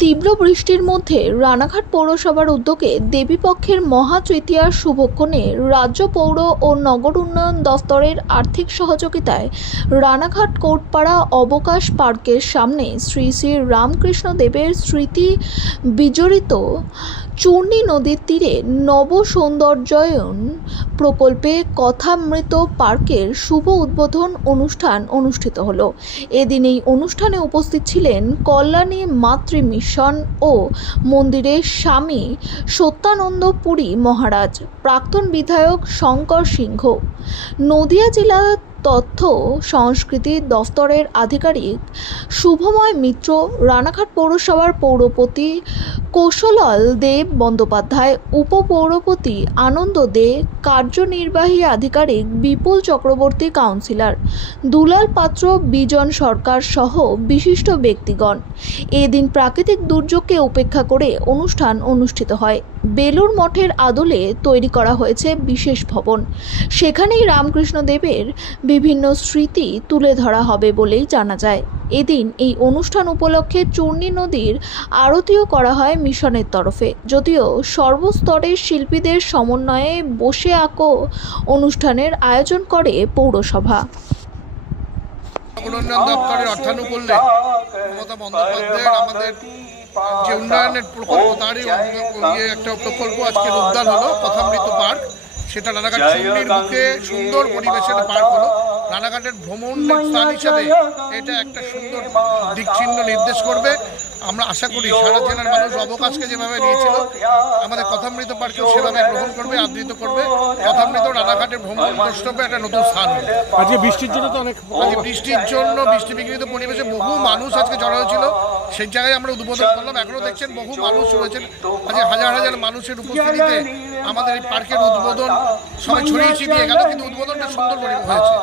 তীব্র বৃষ্টির মধ্যে রানাঘাট পৌরসভার উদ্যোগে দেবীপক্ষের মহাতৃতীয়ার শুভক্ষণে রাজ্য পৌর ও নগর উন্নয়ন দফতরের আর্থিক সহযোগিতায় রানাঘাট কোর্টপাড়া অবকাশ পার্কের সামনে শ্রী শ্রী রামকৃষ্ণ দেবের স্মৃতি বিজড়িত চূর্ণী নদীর তীরে নব সৌন্দর্যায়ন প্রকল্পে কথামৃত পার্কের শুভ উদ্বোধন অনুষ্ঠান অনুষ্ঠিত হলো। এদিন এই অনুষ্ঠানে উপস্থিত ছিলেন কল্যাণী মাতৃ মিশন ও মন্দিরের স্বামী সত্যানন্দ পুরী মহারাজ, প্রাক্তন বিধায়ক শঙ্কর সিংহ, নদিয়া জেলা তথ্য সংস্কৃতি দফতরের আধিকারিক শুভময় মিত্র, রানাঘাট পৌরসভার পৌরপতি কৌশলাল দেব বন্দ্যোপাধ্যায়, উপপৌরপতি আনন্দ দে, কার্যনির্বাহী আধিকারিক বিপুল চক্রবর্তী, কাউন্সিলর দুলাল পাত্র, বিজন সরকার সহ বিশিষ্ট ব্যক্তিগণ। এদিন প্রাকৃতিক দুর্যোগকে উপেক্ষা করে অনুষ্ঠান অনুষ্ঠিত হয়। বেলুর মঠের আদলে তৈরি করা হয়েছে বিশেষ ভবন। সেখানেই রামকৃষ্ণ দেবের বিভিন্ন স্মৃতি তুলে ধরা হবে বলেই জানা যায়। এদিন এই অনুষ্ঠান উপলক্ষে চূর্ণী নদীর আরতিও করা হয় মিশনের তরফে। যদিও সর্বস্তরের শিল্পীদের সমন্বয়ে বসে আঁকো অনুষ্ঠানের আয়োজন করে পৌরসভা। উন্নয়ন দপ্তরের অর্থানুকূল্যে মমতা বন্দ্যোপাধ্যায়ের আমাদের যে উন্নয়নের প্রকল্প তারই একটা প্রকল্প আজকে উদ্যান হলো কথামৃত পার্ক। সেটা রানাঘাট চূর্ণীর বুকে সুন্দর পরিবেশের পার্ক হলো। রানাঘাটের ভ্রমণ স্থান হিসাবে এটা একটা সুন্দর দিকচিহ্ন নির্দেশ করবে। আমরা আশা করি সারা জেলার মানুষ অবকাশকে যেভাবে নিয়েছিল আমাদের কথামৃত পার্কেও সেভাবে গ্রহণ করবে, আদৃত করবে। কথামৃত রানাঘাটের ভ্রমণ দ্রষ্টব্য একটা নতুন স্থান হবে। আজকে বৃষ্টির জন্য তো বৃষ্টির জন্য বৃষ্টিবিঘ্নিত পরিবেশে বহু মানুষ আজকে জড়ো হয়েছিল। সেই জায়গায় আমরা উদ্বোধন করলাম। এখনও দেখছেন বহু মানুষ রয়েছেন। আজকে হাজার হাজার মানুষের উপস্থিতিতে আমাদের এই পার্কের উদ্বোধন সবাই ছড়িয়ে ছিটিয়ে গেল, কিন্তু উদ্বোধনটা সুন্দর হয়েছে।